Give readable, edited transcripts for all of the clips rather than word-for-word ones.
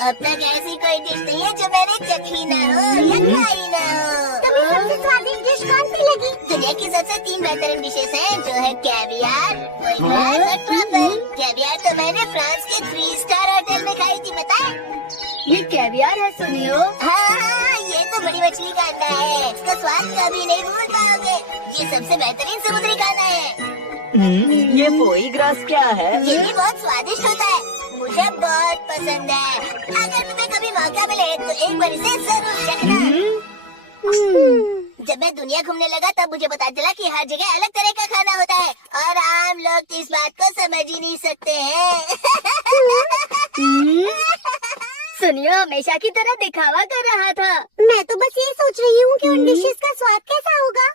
अब तक ऐसी कोई डिश नहीं है जो मैंने चखी न हो या खाई न हो। तुम्हें सबसे स्वादिष्ट डिश कौन सी लगी? दुनिया की सबसे 3 बेहतरीन डिशेस हैं, जो है कैवियार, और ट्रफल। कैवियार तो मैंने फ्रांस के 3 स्टार होटल में खाई थी, बताए। ये कैवियार है सुनियो। हाँ, ये तो बड़ी मछली का अंडा है, इसका स्वाद कभी नहीं भूल पाओगे। ये सबसे बेहतरीन समुद्री खाना है। ये फोई ग्रास क्या है? ये भी बहुत स्वादिष्ट होता है, मुझे बहुत पसंद है। अगर तुम्हें कभी मौका मिले तो एक बार इसे जरूर चखना। जब मैं दुनिया घूमने लगा तब मुझे पता चला कि हर जगह अलग तरह का खाना होता है और आम लोग तो इस बात को समझ ही नहीं सकते हैं। सुनियो हमेशा की तरह दिखावा कर रहा था। मैं तो बस ये सोच रही हूँ कि उन डिशेस का स्वाद कैसा होगा।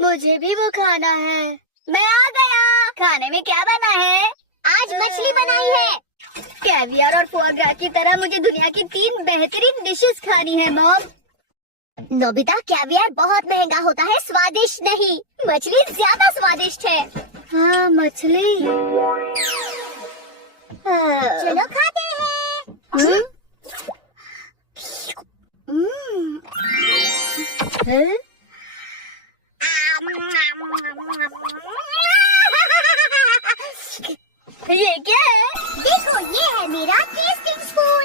मुझे भी वो खाना है। मैं आ गया। खाने में क्या बना है? आज मछली बनाई है। कैवियार और फोआ ग्रा की तरह मुझे दुनिया की 3 बेहतरीन डिशेस खानी है मॉम। नोबिता, कैवियार बहुत महंगा होता है, स्वादिष्ट नहीं। मछली ज्यादा स्वादिष्ट है। हाँ मछली। चलो खाते हैं। ये क्या है? देखो, ये है मेरा टेस्टिंग स्पून।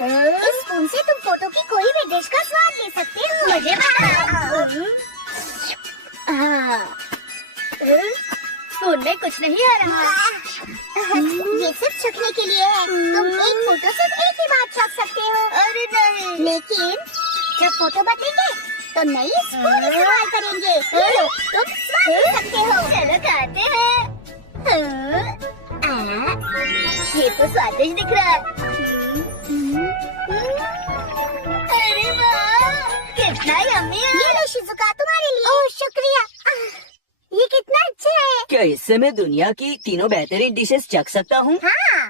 इस स्पून से तुम फोटो की कोई भी डिश का स्वाद ले सकते हो। मुझे स्पून में कुछ नहीं आ रहा। ये सिर्फ चखने के लिए है। तुम एक फोटो सिर्फ एक ही बार चख सकते हो। अरे नहीं। लेकिन जब फोटो बदलेंगे तो नई स्पून इस्तेमाल करेंगे। ये लो, तुम स्वाद ले सकते हो। चलो खाते हैं। ये तो स्वादिष्ट दिख रहा है। अरे वाह, कितना यम्मी है। ये लो शिजुका, तुम्हारे लिए। ओह शुक्रिया। ये कितना अच्छा है। क्या इससे मैं दुनिया की तीनों बेहतरीन डिशेस चख सकता हूँ? हाँ,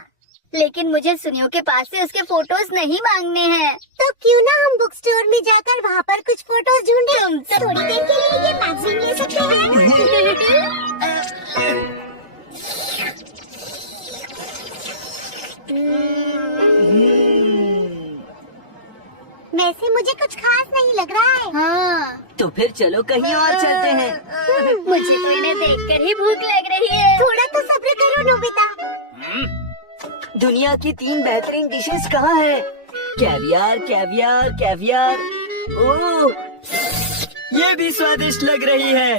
लेकिन मुझे सुनियो के पास से उसके फोटोज नहीं मांगने हैं। तो क्यों ना हम बुक स्टोर में जाकर वहाँ पर कुछ फोटोज ढूंढे। तुम तो थोड़ी देर के लिए ये मैगजीन ले सकते हैं। वैसे मुझे कुछ खास नहीं लग रहा है। हाँ, तो फिर चलो कहीं और चलते हैं। मुझे तो इन्हें देखकर ही भूख लग रही है। थोड़ा तो सब्र करो नोबिता। दुनिया की 3 बेहतरीन डिशेस कहाँ है? Caviar, caviar, caviar. ओह, ये भी स्वादिष्ट लग रही है।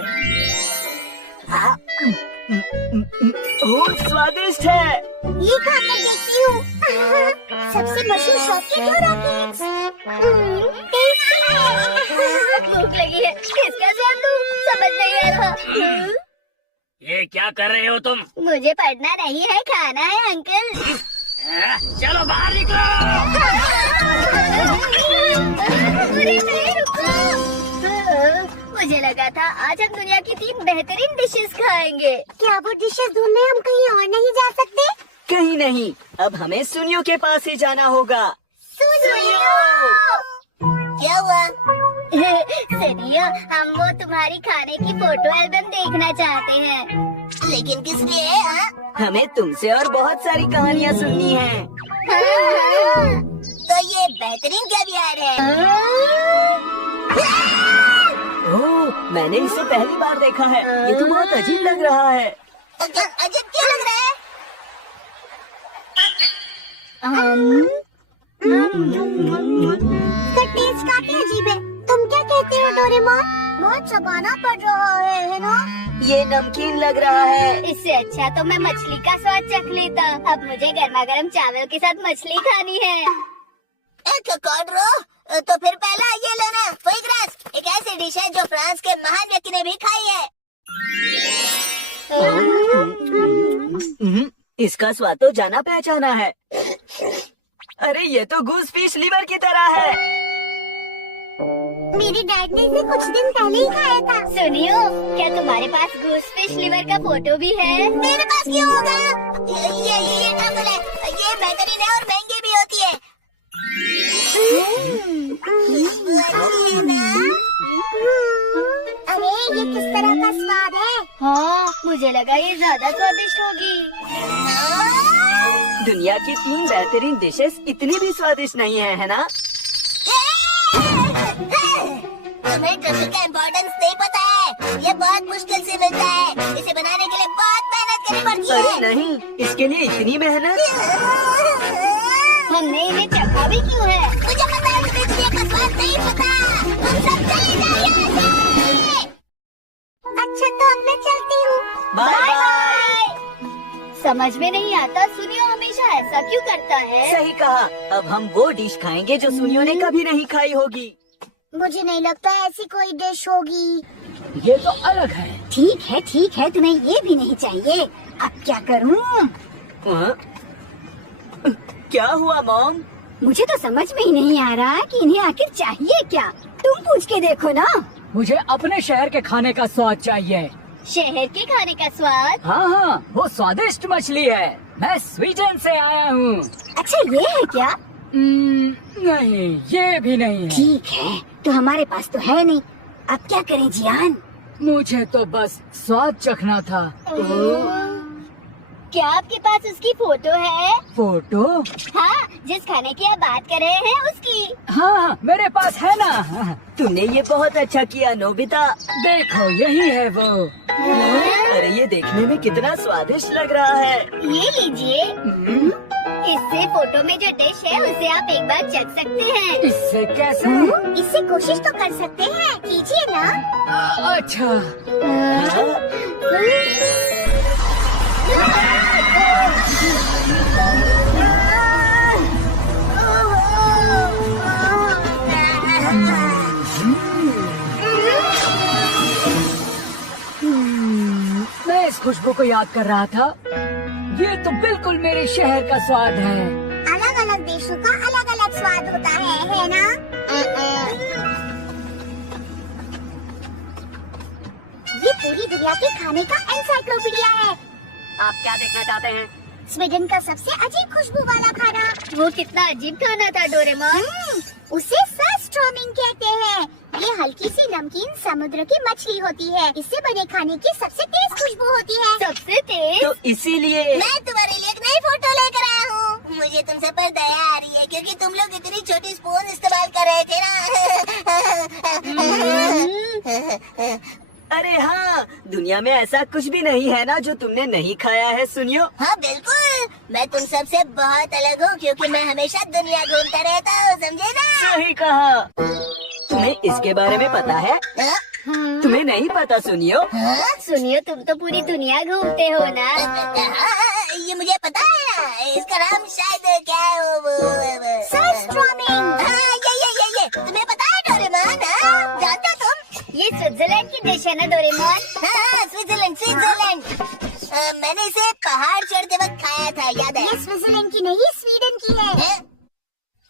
ओह, स्वादिष्ट है। ये खाकर देखती हूँ। सबसे मशहूर शॉप के डोरा केक्स। टेस्टी है। भूख लगी है, किसका स्वाद लूं? समझ नहीं आ रहा। ये क्या कर रहे हो तुम? मुझे पढ़ना नहीं है, खाना है अंकल। चलो बाहर निकलो। अरे नहीं, रुको। मुझे लगा था आज हम दुनिया की 3 बेहतरीन डिशेस खाएंगे। क्या वो डिशेस ढूंढने हम कहीं और नहीं जा सकते? कहीं नहीं, अब हमें सुनियो के पास ही जाना होगा। सुनियो। क्या हुआ? सुनियो, हम वो तुम्हारी खाने की फोटो एल्बम देखना चाहते हैं। लेकिन किस लिए? हाँ? हमें तुमसे और बहुत सारी कहानियाँ सुननी हैं। तो ये बेहतरीन कैवियार है। ओह, मैंने इसे पहली बार देखा है। ये तो बहुत अजीब लग रहा है। अजब क्यों लग रहा है? इसका टेस्ट काफी अजीब है। तुम क्या कहते हो डोरेमोन? बहुत चबाना पड़ रहा है ना? ये नमकीन लग रहा है। इससे अच्छा तो मैं मछली का स्वाद चख लेता। अब मुझे गर्मा गर्म चावल के साथ मछली खानी है। तो फिर पहला ये लेना, फोई ग्रास। एक ऐसी डिश है जो फ्रांस के महान व्यक्ति ने भी खाई है। इसका स्वाद तो जाना पहचाना है। अरे ये तो गूस फिश लिवर की तरह है। मेरे डैड ने इसे कुछ दिन पहले ही खाया था। सुनियो, क्या तुम्हारे पास गूस फिश लिवर का फोटो भी है? मेरे पास क्यों होगा? ये ट्रफल है। ये बेहतरीन है और महंगी भी होती है। अरे ये किस तरह का स्वाद है? हाँ, मुझे लगा ये ज्यादा स्वादिष्ट होगी। दुनिया की 3 बेहतरीन डिशेस इतनी भी स्वादिष्ट नहीं है ना? तुम्हें ट्रफी का इम्पोर्टेंस नहीं पता है। ये बहुत मुश्किल से मिलता है। इसे बनाने के लिए बहुत मेहनत करनी पड़ती अरे है। नहीं, इसके लिए इतनी मेहनत? हमने इन्हें चखा भी क्यों है? मुझे पता है तुम्हें दुनिया का स्वाद नहीं पता। तुम सब चले जाओ यहाँ से। अच्छा तो अब मैं चलती हूँ। Bye bye. समझ में नहीं आता सुनियो हमेशा ऐसा क्यों करता है? सही कहा। अब हम वो डिश खाएंगे जो सुनियो ने कभी नहीं खाई होगी। मुझे नहीं लगता ऐसी कोई डिश होगी। ये तो अलग है। ठीक है, तुम्हें ये भी नहीं चाहिए। अब क्या करूँ? हाँ? क्या हुआ मॉम? मुझे तो समझ में ही नहीं आ रहा कि इन्हें आखिर चाहिए क्या। तुम पूछ के देखो ना। मुझे अपने शहर के खाने का स्वाद चाहिए। शहर के खाने का स्वाद? हाँ, वो स्वादिष्ट मछली है। मैं स्वीडन से आया हूँ। अच्छा ये है क्या? नहीं, ये भी नहीं है। ठीक है, तो हमारे पास तो है नहीं। अब क्या करें जियान? मुझे तो बस स्वाद चखना था। क्या आपके पास उसकी फोटो है? फोटो? हाँ, जिस खाने की आप बात कर रहे हैं उसकी। हाँ, मेरे पास है ना। तूने ये बहुत अच्छा किया नोबिता। देखो, यही है वो। अरे ये देखने में कितना स्वादिष्ट लग रहा है। ये लीजिए। इससे फोटो में जो डिश है उसे आप एक बार चख सकते हैं। इससे कैसे? इससे कोशिश तो कर सकते हैं। कीजिए ना। अच्छा। मैं इस खुशबू को याद कर रहा था। ये तो बिल्कुल मेरे शहर का स्वाद है। अलग अलग देशों का अलग अलग स्वाद होता है ना? ये पूरी दुनिया के खाने का एनसाइक्लोपीडिया है। आप क्या देखना चाहते हैं? स्वीडन का सबसे अजीब खुशबू वाला खाना। वो कितना अजीब खाना था डोरेमोन। उसे सरस्ट्रोमिंग कहते हैं। ये हल्की सी नमकीन समुद्र की मछली होती है। इससे बने खाने की सबसे तेज खुशबू होती है। सबसे तेज? तो इसीलिए मैं तुम्हारे लिए एक नई फोटो लेकर आया हूँ। मुझे तुमसे पर दया आ रही है क्योंकि तुम लोग इतनी छोटी स्पून इस्तेमाल कर रहे थे ना। अरे हाँ, दुनिया में ऐसा कुछ भी नहीं है ना जो तुमने नहीं खाया है सुनियो। हाँ बिल्कुल, मैं तुम सबसे बहुत अलग हूँ क्योंकि मैं हमेशा दुनिया घूमता रहता हूँ, समझे ना? सही कहा। तुम्हें इसके बारे में पता है? तुम्हें नहीं पता सुनियो? सुनियो, तुम तो पूरी दुनिया घूमते हो ना। हाँ, ये मुझे पता है ना। इसका नाम शायद क्या है वो सरस्ट्रोमिंग। हाँ, ये तुम्हें पता है डोरेमोन? हाँ, जानते हो तुम? ये स्विट्जरलैंड की डिश है ना डोरेमोन? हाँ, स्विट्जरलैंड। मैंने इसे पहाड़ चढ़ते वक्त खाया था, याद है? ये स्विट्जरलैंड की नहीं, स्वीडन की है।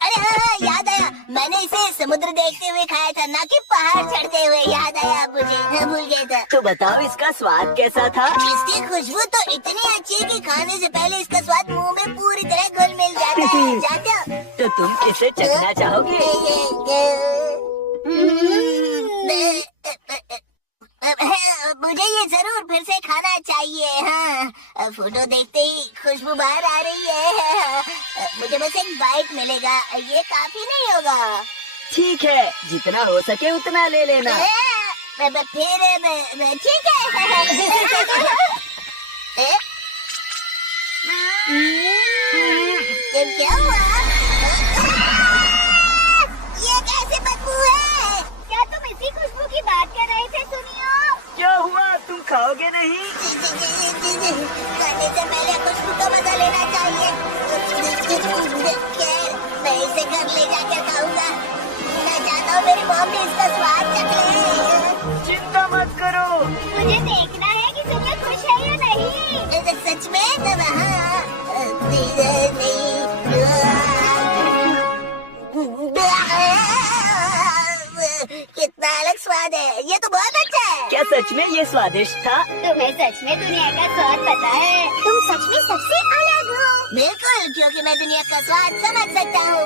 अरे हाँ, याद आया। मैंने इसे समुद्र देखते हुए खाया था, ना कि पहाड़ चढ़ते हुए। याद आया मुझे, मैं भूल गया था। तो बताओ इसका स्वाद कैसा था? इसकी खुशबू तो इतनी अच्छी है कि खाने से पहले इसका स्वाद मुंह में पूरी तरह घुल मिल जाता है, जानते हो? तो तुम इसे चखना चाहोगे? मुझे ये जरूर फिर से खाना चाहिए। हाँ, फोटो देखते ही खुशबू बाहर आ रही है। मुझे बस एक बाइट मिलेगा, ये काफी नहीं होगा। ठीक है, जितना हो सके उतना ले लेना। फिर मैं ठीक है। क्या हुआ? ये कैसे बदबू है? क्या तुम इसी खुशबू की बात कर रहे थे सुनियो? क्या हुआ, तुम खाओगे नहीं? खाने से पहले खुशबू का मजा लेना चाहिए। खैर, मैं इसे घर ले जाकर खाऊंगा। मैं चाहता हूँ मेरी मॉम भी इसका स्वाद चख ले। चिंता मत करो। मुझे देखना है कि सुनियो खुश है या नहीं। सच में? कितना अलग स्वाद है। ये तो बहुत अच्छा है। क्या सच में ये स्वादिष्ट था? तुम्हें सच में दुनिया का स्वाद पता है? तुम सच में सबसे अलग हो। बिल्कुल, क्योंकि मैं दुनिया का स्वाद समझ सकता हूँ।